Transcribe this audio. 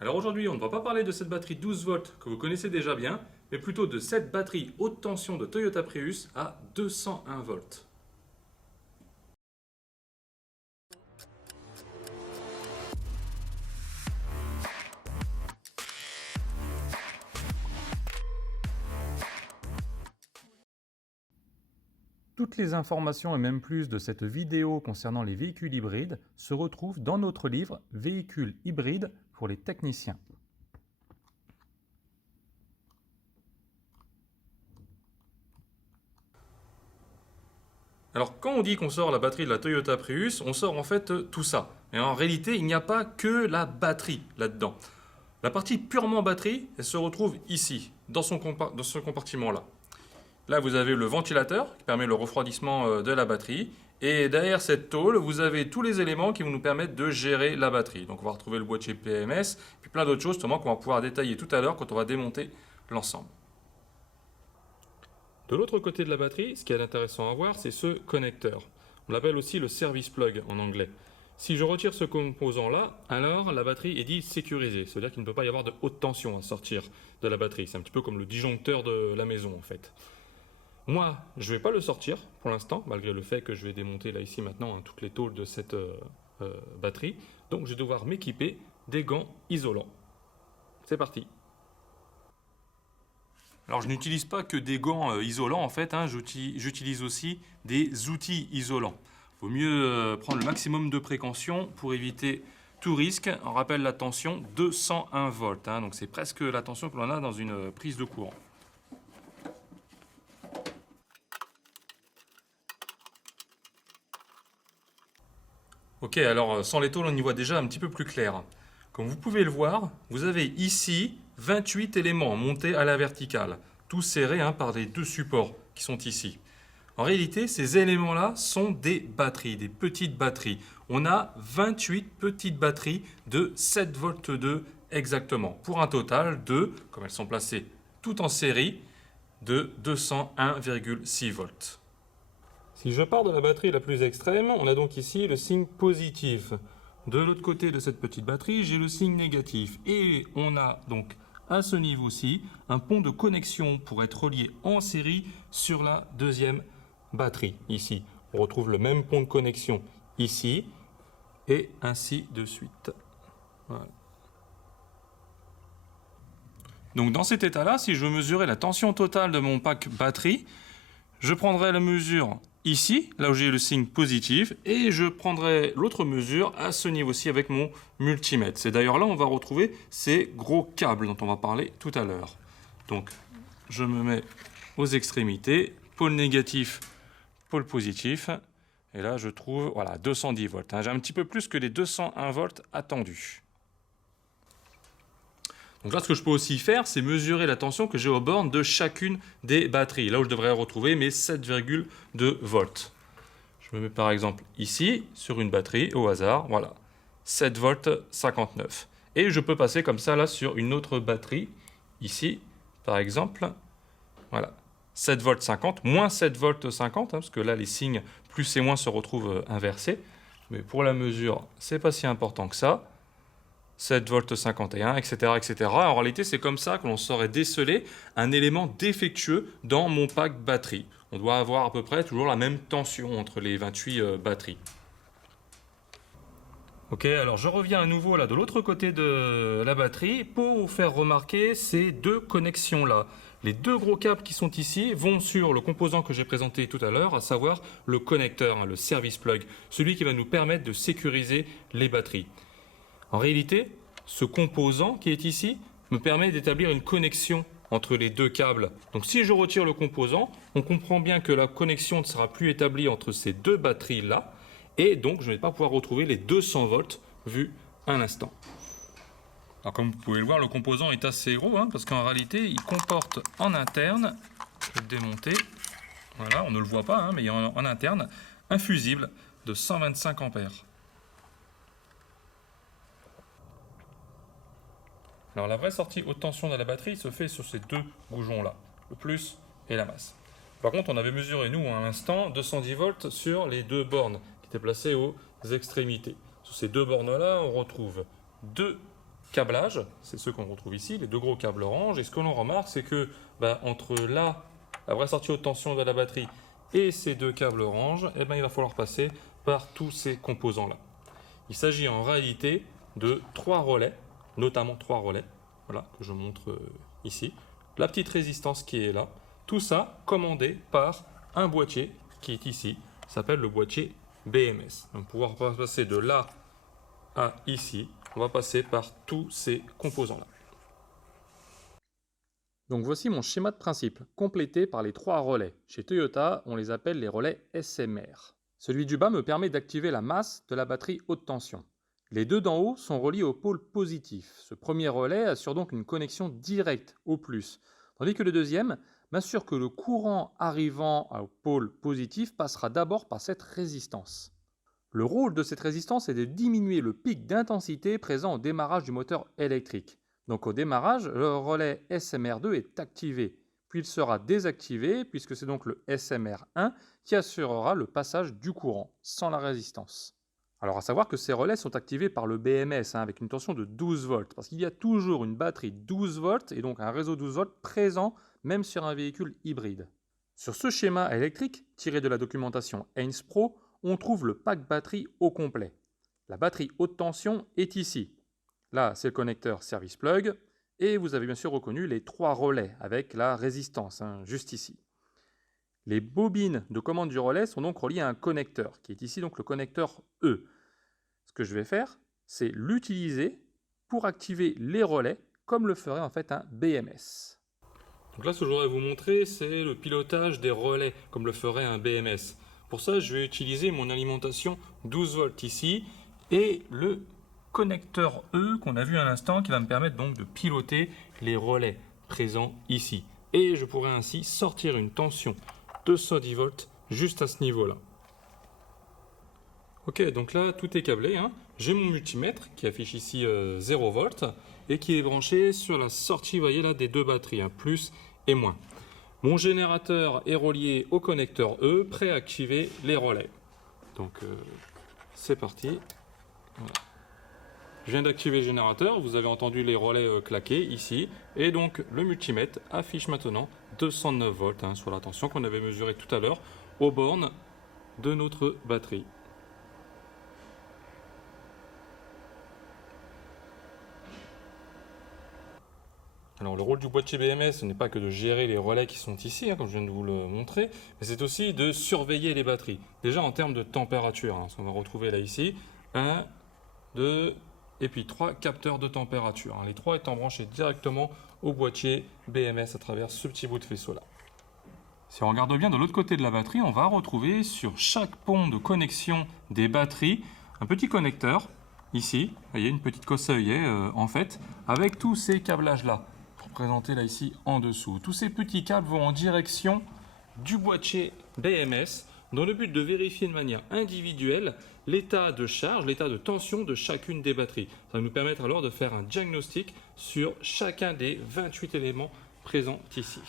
Alors aujourd'hui, on ne va pas parler de cette batterie 12 volts que vous connaissez déjà bien, mais plutôt de cette batterie haute tension de Toyota Prius à 201 volts. Toutes les informations et même plus de cette vidéo concernant les véhicules hybrides se retrouvent dans notre livre Véhicules hybrides pour les techniciens. Alors quand on dit qu'on sort la batterie de la Toyota Prius, on sort en fait tout ça. Et en réalité, il n'y a pas que la batterie là-dedans. La partie purement batterie, elle se retrouve ici, dans ce compartiment-là. Là, vous avez le ventilateur qui permet le refroidissement de la batterie. Et derrière cette tôle, vous avez tous les éléments qui vont nous permettre de gérer la batterie. Donc on va retrouver le boîtier PMS, puis plein d'autres choses justement qu'on va pouvoir détailler tout à l'heure quand on va démonter l'ensemble. De l'autre côté de la batterie, ce qui est intéressant à voir, c'est ce connecteur. On l'appelle aussi le service plug en anglais. Si je retire ce composant-là, alors la batterie est dite sécurisée. C'est-à-dire qu'il ne peut pas y avoir de haute tension à sortir de la batterie. C'est un petit peu comme le disjoncteur de la maison en fait. Moi, je ne vais pas le sortir pour l'instant, malgré le fait que je vais démonter là ici maintenant toutes les tôles de cette batterie. Donc je vais devoir m'équiper des gants isolants. C'est parti. Alors je n'utilise pas que des gants isolants en fait, j'utilise aussi des outils isolants. Il vaut mieux prendre le maximum de précautions pour éviter tout risque. On rappelle la tension 201 volts, donc c'est presque la tension que l'on a dans une prise de courant. Ok, alors sans les tôles, on y voit déjà un petit peu plus clair. Comme vous pouvez le voir, vous avez ici 28 éléments montés à la verticale, tous serrés par les deux supports qui sont ici. En réalité, ces éléments-là sont des batteries, des petites batteries. On a 28 petites batteries de 7 volts 2 exactement, pour un total de, comme elles sont placées toutes en série, de 201,6 volts. Si je pars de la batterie la plus extrême, on a donc ici le signe positif. De l'autre côté de cette petite batterie, j'ai le signe négatif. Et on a donc à ce niveau-ci un pont de connexion pour être relié en série sur la deuxième batterie. Ici, on retrouve le même pont de connexion ici et ainsi de suite. Voilà. Donc dans cet état-là, si je veux mesurer la tension totale de mon pack batterie, je prendrai la mesure ici, là où j'ai le signe positif, et je prendrai l'autre mesure à ce niveau-ci avec mon multimètre. C'est d'ailleurs là où on va retrouver ces gros câbles dont on va parler tout à l'heure. Donc, je me mets aux extrémités, pôle négatif, pôle positif, et là je trouve, voilà, 210 volts. J'ai un petit peu plus que les 201 volts attendus. Donc là, ce que je peux aussi faire, c'est mesurer la tension que j'ai aux bornes de chacune des batteries. Là où je devrais retrouver mes 7,2 volts. Je me mets par exemple ici, sur une batterie, au hasard, voilà, 7 volts 59. Et je peux passer comme ça, là, sur une autre batterie, ici, par exemple, voilà, 7 volts 50, moins 7 volts 50, parce que là, les signes plus et moins se retrouvent inversés. Mais pour la mesure, c'est pas si important que ça. 7 volts 51, etc., etc. En réalité, c'est comme ça que l'on saurait déceler un élément défectueux dans mon pack batterie. On doit avoir à peu près toujours la même tension entre les 28 batteries. Ok, alors je reviens à nouveau là de l'autre côté de la batterie pour vous faire remarquer ces deux connexions-là. Les deux gros câbles qui sont ici vont sur le composant que j'ai présenté tout à l'heure, à savoir le connecteur, le service plug, celui qui va nous permettre de sécuriser les batteries. En réalité, ce composant qui est ici me permet d'établir une connexion entre les deux câbles. Donc si je retire le composant, on comprend bien que la connexion ne sera plus établie entre ces deux batteries-là, et donc je ne vais pas pouvoir retrouver les 200 volts vus à l'instant. Alors comme vous pouvez le voir, le composant est assez gros, parce qu'en réalité, il comporte en interne, je vais le démonter, voilà, on ne le voit pas, mais il y a en interne un fusible de 125 ampères. Alors la vraie sortie haute tension de la batterie se fait sur ces deux bougons-là, le plus et la masse. Par contre, on avait mesuré, nous, à l'instant, 210 volts sur les deux bornes qui étaient placées aux extrémités. Sur ces deux bornes-là, on retrouve deux câblages, c'est ceux qu'on retrouve ici, les deux gros câbles orange. Et ce que l'on remarque, c'est que entre là, la vraie sortie haute tension de la batterie, et ces deux câbles orange, il va falloir passer par tous ces composants-là. Il s'agit en réalité de 3 relais, notamment 3 relais, voilà, que je montre ici. La petite résistance qui est là, tout ça commandé par un boîtier qui est ici, s'appelle le boîtier BMS. Donc, pour pouvoir passer de là à ici, on va passer par tous ces composants-là. Donc voici mon schéma de principe, complété par les 3 relais. Chez Toyota, on les appelle les relais SMR. Celui du bas me permet d'activer la masse de la batterie haute tension. Les deux d'en haut sont reliés au pôle positif. Ce premier relais assure donc une connexion directe au plus, tandis que le deuxième m'assure que le courant arrivant au pôle positif passera d'abord par cette résistance. Le rôle de cette résistance est de diminuer le pic d'intensité présent au démarrage du moteur électrique. Donc au démarrage, le relais SMR2 est activé, puis il sera désactivé puisque c'est donc le SMR1 qui assurera le passage du courant sans la résistance. Alors à savoir que ces relais sont activés par le BMS avec une tension de 12 volts parce qu'il y a toujours une batterie 12 volts et donc un réseau 12 volts présent même sur un véhicule hybride. Sur ce schéma électrique, tiré de la documentation Haynes Pro, on trouve le pack batterie au complet. La batterie haute tension est ici. Là, c'est le connecteur service plug, et vous avez bien sûr reconnu les 3 relais avec la résistance, juste ici. Les bobines de commande du relais sont donc reliées à un connecteur, qui est ici donc le connecteur E. Ce que je vais faire, c'est l'utiliser pour activer les relais, comme le ferait en fait un BMS. Donc là, ce que je voudrais vous montrer, c'est le pilotage des relais, comme le ferait un BMS. Pour ça, je vais utiliser mon alimentation 12 volts ici, et le connecteur E qu'on a vu à l'instant qui va me permettre donc de piloter les relais présents ici. Et je pourrais ainsi sortir une tension de 110 volts juste à ce niveau-là. Ok, donc là tout est câblé. J'ai mon multimètre qui affiche ici 0 volts et qui est branché sur la sortie, vous voyez là, des deux batteries, plus et moins. Mon générateur est relié au connecteur E, prêt à activer les relais. Donc c'est parti. Voilà. Je viens d'activer le générateur, vous avez entendu les relais claquer ici, et donc le multimètre affiche maintenant 209 volts sur la tension qu'on avait mesurée tout à l'heure aux bornes de notre batterie. Alors le rôle du boîtier BMS, ce n'est pas que de gérer les relais qui sont ici, comme je viens de vous le montrer, mais c'est aussi de surveiller les batteries. Déjà en termes de température, ce qu'on va retrouver là ici, 1, 2... et puis 3 capteurs de température, les 3 étant branchés directement au boîtier BMS à travers ce petit bout de faisceau là. Si on regarde bien de l'autre côté de la batterie, on va retrouver sur chaque pont de connexion des batteries un petit connecteur, ici, vous voyez une petite cosse à œillet en fait, avec tous ces câblages là, représentés là ici en dessous. Tous ces petits câbles vont en direction du boîtier BMS, dans le but de vérifier de manière individuelle l'état de charge, l'état de tension de chacune des batteries. Ça va nous permettre alors de faire un diagnostic sur chacun des 28 éléments présents ici.